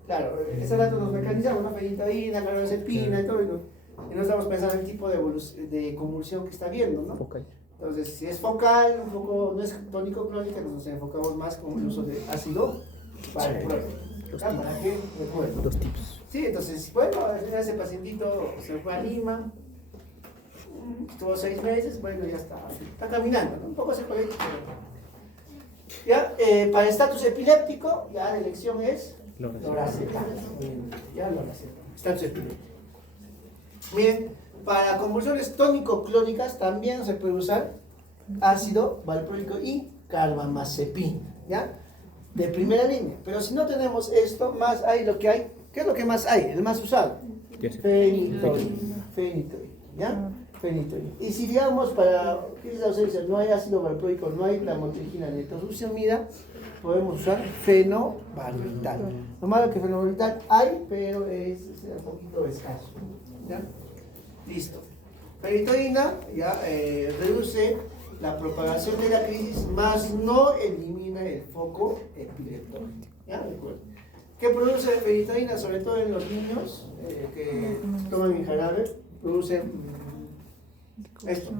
claro, ese rato nos mecanizamos, ¿no? Fenitoína, carbamazepina y todo, y no estamos pensando en el tipo de convulsión que está viendo, ¿no? Focal. Entonces, si es focal, un poco, no es tónico-clónica, nos enfocamos más con el uso de ácido valproico. ¿Ya? ¿Para qué? Recuerdo. Dos tips. Sí, entonces, bueno, ese pacientito se fue a Lima, estuvo 6 meses, bueno, ya está caminando, ¿no? Un poco psicológico, pero... Ya, para estatus epiléptico, ya la elección es lorazepam. Ya lorazepam, estatus epiléptico. Bien, para convulsiones tónico-clónicas también se puede usar ácido valproico y carbamazepina, ¿ya? De primera línea. Pero si no tenemos esto, más hay lo que hay. ¿Qué es lo que más hay? El más usado. Fenitoína. Fenitoína, ¿ya? Fenitoína. Y si digamos para crisis de ausencia no hay ácido valproico, no hay lamotrigina ni tosusamida, podemos usar fenobarbital. Lo malo que fenobarbital hay, pero es un poquito escaso, ¿ya? Listo. Fenitoína ya reduce la propagación de la crisis, más no elimina el foco epiléptico. ¿Ya? ¿Qué produce fenitoína? Sobre todo en los niños que toman el jarabe, produce esto.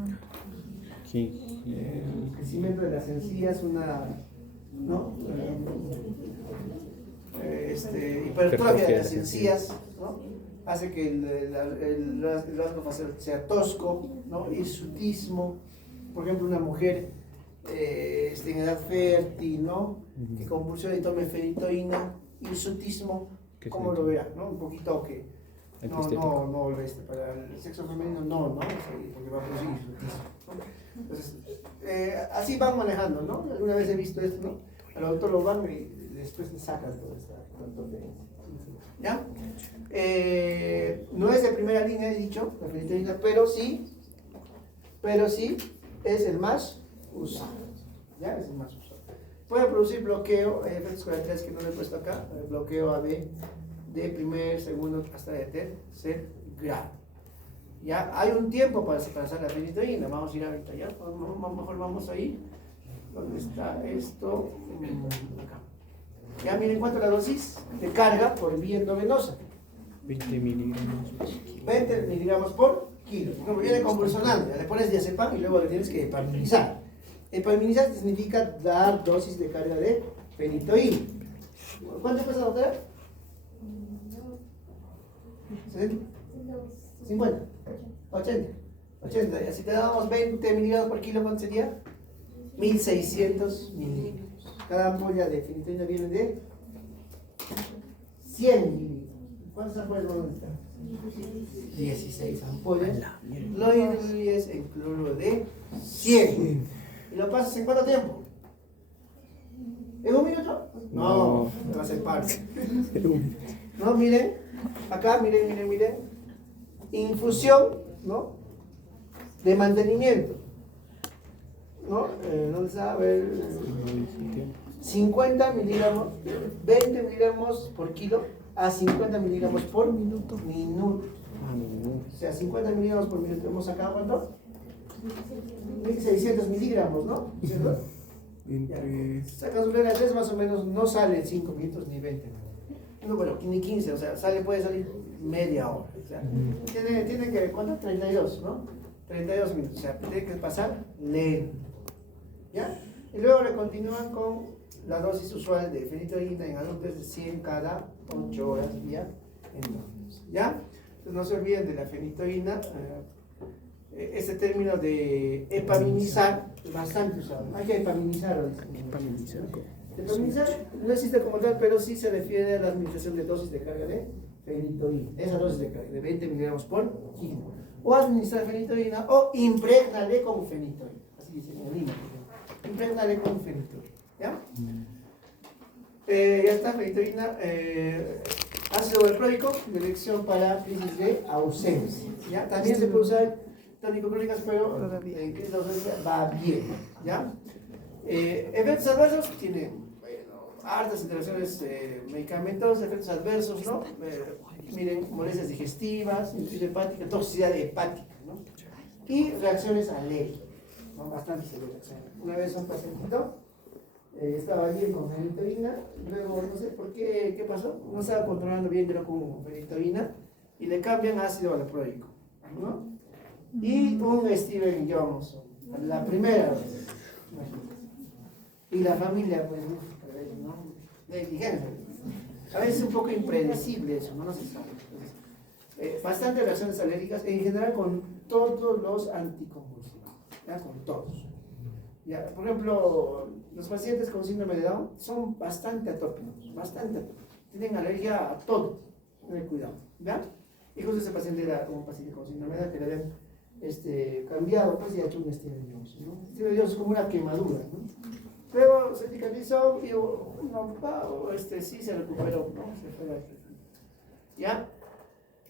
El crecimiento de las encías, hipertrofia de las encías, ¿no? Hace que el rasgo facial sea tosco, ¿no? Hirsutismo. Por ejemplo, una mujer en edad fértil, ¿no? Que convulsione y tome fenitoína, hirsutismo, ¿cómo lo verá? ¿No? Un poquito que para el sexo femenino no, porque va a producir hirsutismo, ¿no? Entonces, así van manejando, ¿no? Alguna vez he visto esto, ¿no? Al doctor lo van y después le sacan toda esta tontería. ¿Ya? No es de primera línea, he dicho, la fenitoína, pero sí es el más usado. ¿Ya? Es el más usado. Puede producir bloqueo, efectos colaterales que no le he puesto acá, bloqueo AB de primer, segundo, hasta de tercer grado. Ya hay un tiempo para separar la fenitoína, vamos a ir ahorita, ya, mejor vamos ahí, ¿dónde está esto? Acá. Ya miren cuánto la dosis de carga por vía endovenosa. 20 miligramos. 20 miligramos por kilo. Por ejemplo, viene convulsionando, le pones diazepam y luego le tienes que epaminizar. Epaminizar significa dar dosis de carga de fenitoína. ¿Cuánto cuesta, doctora? 50, 80. Y si te damos 20 miligramos por kilo, ¿cuánto sería? 1600 miligramos. Cada ampolla de fenitoína viene de 100 mililitros. ¿Cuántas ampollas vamos a necesitar? 16 ampollas. Lo diluyes en cloruro de 100. ¿Y lo pasas en cuánto tiempo? ¿En un minuto? No, va a ser parte. No, miren, acá, miren. Infusión, ¿no? De mantenimiento. ¿No? ¿Dónde está? A ver. 50 miligramos, 20 miligramos por kilo a 50 miligramos por minuto. O sea, 50 miligramos por minuto. ¿Hemos sacado cuánto? 1600 miligramos, ¿no? ¿Cierto? Sacas un regla 3 más o menos, no sale 5 minutos ni 20. No, bueno, ni 15, o sea, puede salir media hora. O sea, tiene que, ¿cuánto? 32, ¿no? 32 minutos, o sea, tiene que pasar lento. ¿Ya? Y luego le continúan con la dosis usual de fenitoína en adultos de 100 cada 8 horas vía endovenosa. ¿Ya? Entonces no se olviden de la fenitoína. Este término de epaminizar es bastante usado. Hay que epaminizar. Epaminizar no existe como tal, pero sí se refiere a la administración de dosis de carga de fenitoína. Esa dosis de carga de 20 miligramos por kilo. O administrar fenitoína o imprégnale con fenitoína. Así dice en el libro. Imprégnale con fenitoína. ¿Ya? Ya está, fenitoína. Ácido valproico de elección para crisis de ausencia. ¿Ya? También se puede usar tónico-clónicas, pero en crisis de ausencia va bien. ¿Ya? Efectos adversos tiene hartas interacciones medicamentos, efectos adversos, ¿no? Miren, molestias digestivas, insuficiencia hepática, toxicidad hepática, ¿no? Y reacciones alérgicas, ¿no? Bastantes reacciones. Una vez un pacientito estaba bien con fenitoína, luego no sé por qué pasó, no estaba controlando bien de lo con fenitoína y le cambian ácido valproico, ¿no? Y un Steven Johnson, La primera vez. Y la familia, pues, ¿no? Negligencia. A veces es un poco impredecible eso, no se sabe. Bastantes reacciones alérgicas, en general con todos los anticonvulsivos, ¿ya? Con todos. ¿Ya? Por ejemplo, los pacientes con síndrome de Down son bastante atópicos, tienen alergia a todo, ten cuidado, ¿ya? Y justo ese paciente era un paciente con síndrome de Down que le habían cambiado, pues, y ha hecho un estenosis, ¿no? Estenosis es como una quemadura, ¿no? Luego se cicatrizó y sí se recuperó, ¿no? Se fue al tratamiento. ¿Ya?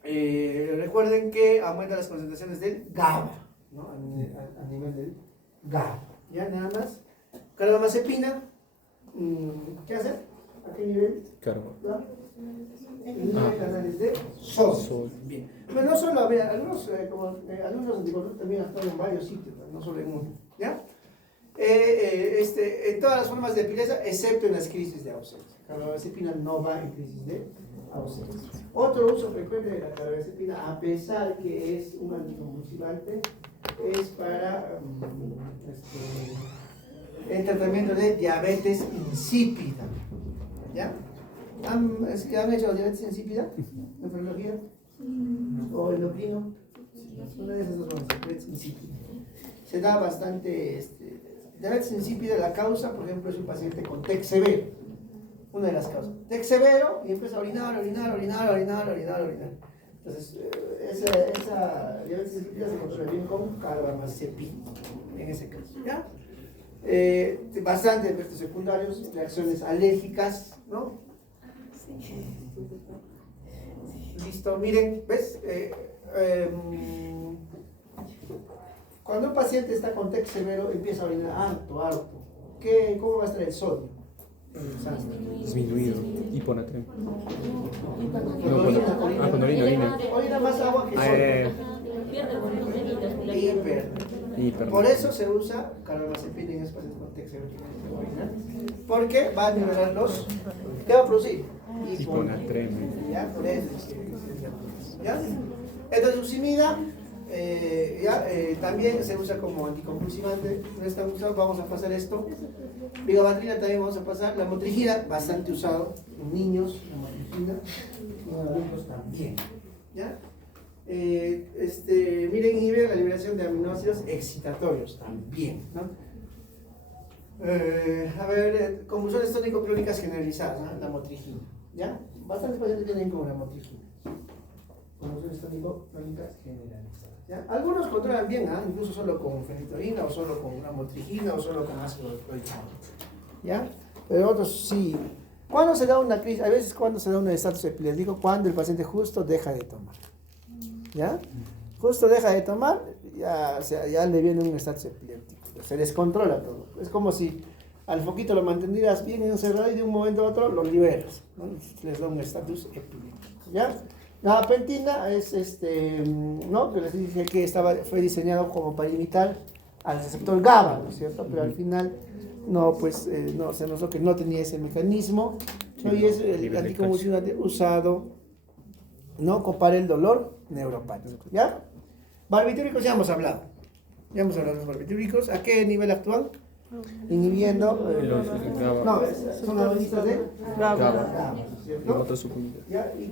Recuerden que aumenta las concentraciones del GABA, ¿no? A nivel del GABA. ¿Ya? Nada más. Carbamazepina, ¿qué hace? ¿A qué nivel? Claro. En canales de sodio. Bien. Bueno, no solo, algunos anticonvulsivos también actúan en varios sitios, no solo en uno. ¿Ya? En todas las formas de epilepsia, excepto en las crisis de ausencia. La carbamazepina no va en crisis de ausencia. Otro uso frecuente de la carbamazepina, a pesar que es un anticonvulsivante, es para el tratamiento de diabetes insípida. ¿Ya? ¿Han hecho diabetes insípida? ¿Nefrología? ¿O endocrino? Una de esas dos son diabetes insípida. Se da bastante. Diabetes insípida, la causa, por ejemplo, es un paciente con TEC severo. Una de las causas. TEC severo y empieza a orinar. Entonces, esa diabetes insípida se controla bien con carbamazepina, en ese caso. ¿Ya? Bastante efectos secundarios, reacciones alérgicas, ¿no? Listo, miren, ¿ves? Cuando un paciente está con TEC severo, empieza a orinar harto. ¿Cómo va a estar el sodio? Disminuido. Hiponatremia. Cuando orina. Orina más agua que sodio. Hiper. Por eso se usa carbamazepina en espacios con TEC severo. Porque va a nivelar los. ¿Qué va a producir? Hiponatremia. ¿Ya? Por eso. ¿Ya? Entonces, usimida. También se usa como anticonvulsivante. No está usado, vamos a pasar esto. Vigabatrina también vamos a pasar. La motrigina, bastante usado en niños, la motrigina, en adultos también. ¿Ya? Miren, inhibe la liberación de aminoácidos excitatorios también, ¿no? Convulsiones tónico-clónicas generalizadas, ¿no? La motrigina. ¿Ya? Bastantes pacientes tienen con la motrigina. Convulsiones tónico-clónicas generalizadas. ¿Ya? Algunos controlan bien, incluso solo con fenitorina, o solo con una motrigina, o solo con ácido clorhídrico. ¿Ya? Pero otros sí. ¿Cuándo se da una crisis? A veces cuando se da un estatus epiléptico, cuando el paciente justo deja de tomar. ¿Ya? Justo deja de tomar, ya le viene un estatus epiléptico. Se descontrola todo. Es como si al foquito lo mantendrías bien encerrado y de un momento a otro lo liberas, ¿no? Les da un estatus epiléptico. ¿Ya? La gabapentina es ¿no? Que les dije que fue diseñado como para imitar al receptor GABA, ¿no es cierto? Pero al final no, pues no, se notó que no tenía ese mecanismo, ¿no? Y es el anticonvulsivante usado, ¿no? Para el dolor neuropático, ¿ya? Barbitúricos ya hemos hablado de los barbitúricos. ¿A qué nivel actúan? Inhibiendo son agonistas de GABA, ¿cierto? ¿Ya? Y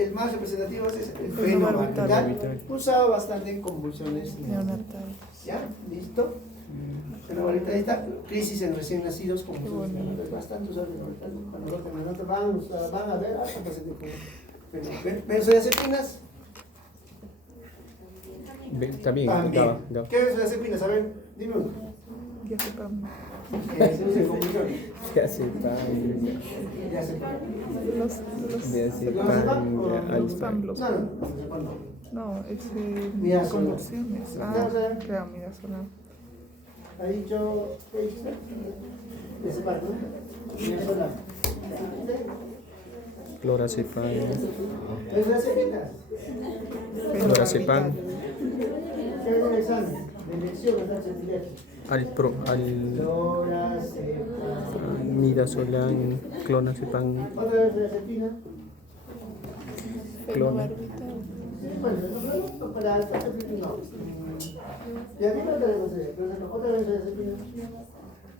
el más representativo es el fenobarbital, usado bastante en convulsiones neonatales. ¿Ya? ¿Listo? Fenobarbital, ahí está. Crisis en recién nacidos, convulsiones neonatales, bastante usado en van a ver hasta pacientes con benzodiazepinas. También. ¿Qué benzodiazepinas? A ver, dime uno. Diazepam. Los Pamblos. No, es convulsiones. Claro, midazolam. ¿Ha dicho qué dijiste? Diazepam, ¿no? Midazolam. Clorazepam. Benzodiazepinas. Clorazepam. ¿Qué es el examen? De elección de taxa epiléptica. Midazolam, clonazepam, ¿Otra vez benzodiazepina? clona. bueno, no, para el no. Y a mí no tenemos pero otra vez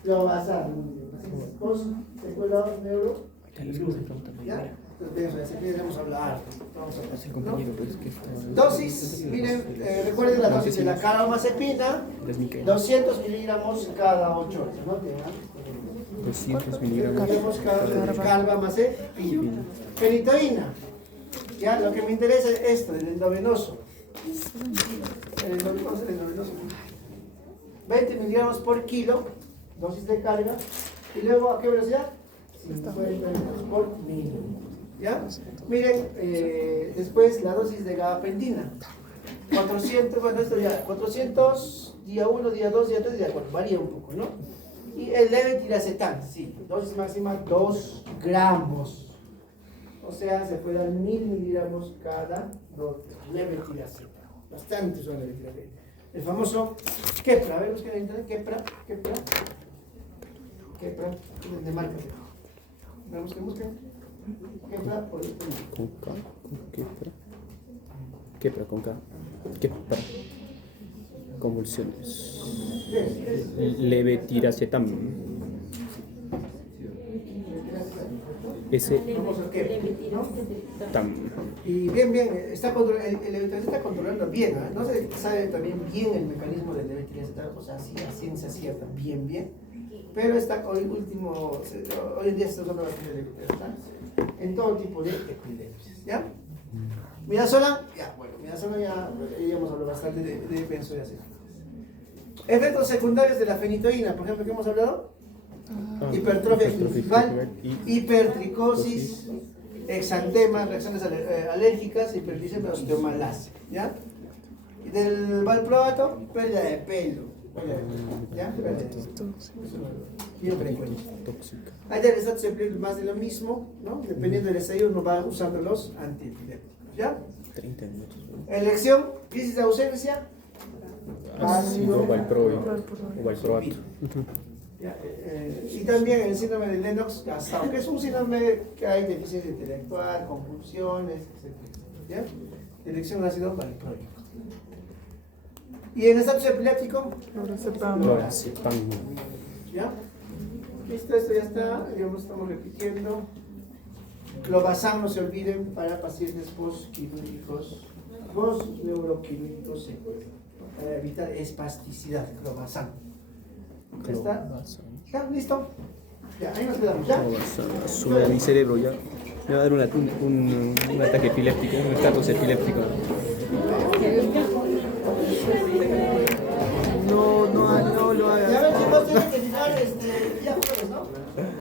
lo vas a dos secuela neuro. ¿Ya? Entonces, vamos a hablar. Vamos a El compañero, pues, que está... dosis, miren, recuerden la dosis de la carbamazepina, 200 miligramos cada 8 horas, ¿no? 200 miligramos. Tenemos carbamazepina. Fenitoína, ya, lo que me interesa es esto, el endovenoso. El endovenoso. 20 miligramos por kilo, dosis de carga, y luego, ¿a qué velocidad? 50 miligramos por minuto. ¿Ya? Miren, después la dosis de gabapentina. 400, bueno, esto ya, 400, día 1, día 2, día 3, día 4, varía un poco, ¿no? Y el levetiracetam, sí, dosis máxima 2 gramos. O sea, se puede dar 1000 miligramos cada dosis. Levetiracetam, bastante suave levetiracetam. El famoso Keppra, a ver, busquen en internet, Keppra, de marca. Vamos que busquen. Keppra por el Con K, Keppra. Keppra con K. Keppra. Convulsiones. Levetiracetam. Ese famoso Keppra, ¿no? tam. Y bien, el levetiracetam está controlando bien, ¿eh? No se sabe también bien el mecanismo del levetiracetam, o sea, así a ciencia cierta, bien. Pero está hoy en día se está usando bastante levetiracetam en todo tipo de epilepsias, ¿ya? Midazolam, ya hemos hablado bastante de benzodiazepinas. Efectos secundarios de la fenitoína, por ejemplo, ¿qué hemos hablado? Hipertrofia gingival, hipertricosis, exantema, reacciones alérgicas, hiperglicemia, osteomalacia, ¿ya? Y del valproato, pérdida de pelo, ¿ya? Pérdida de pelo. Bien frecuente. Tóxica. Hay de estatus más de lo mismo, ¿no? Dependiendo del ensayo uno va usando los antiepilépticos, ¿ya? 30 minutos. Elección, crisis de ausencia, Ácido valproico o valproato. ¿ya? Y también el síndrome de Lennox-Gastaut, que es un síndrome que hay deficiencia intelectual, convulsiones, etc. ¿Ya? Elección ácido valproico. Y en estatus epiléptico, Lorazepam. Lorazepam. ¿ya? Listo, esto ya está, digamos, estamos repitiendo. Clobazam, no se olviden, para pacientes postquirúrgicos, neuroquirúrgicos, para evitar espasticidad, clobazam. ¿Ya está? ¿Está? ¿Listo? Ya, ahí nos quedamos, ¿ya? Sube a mi cerebro ya. Me va a dar un ataque epiléptico, un estatus epiléptico.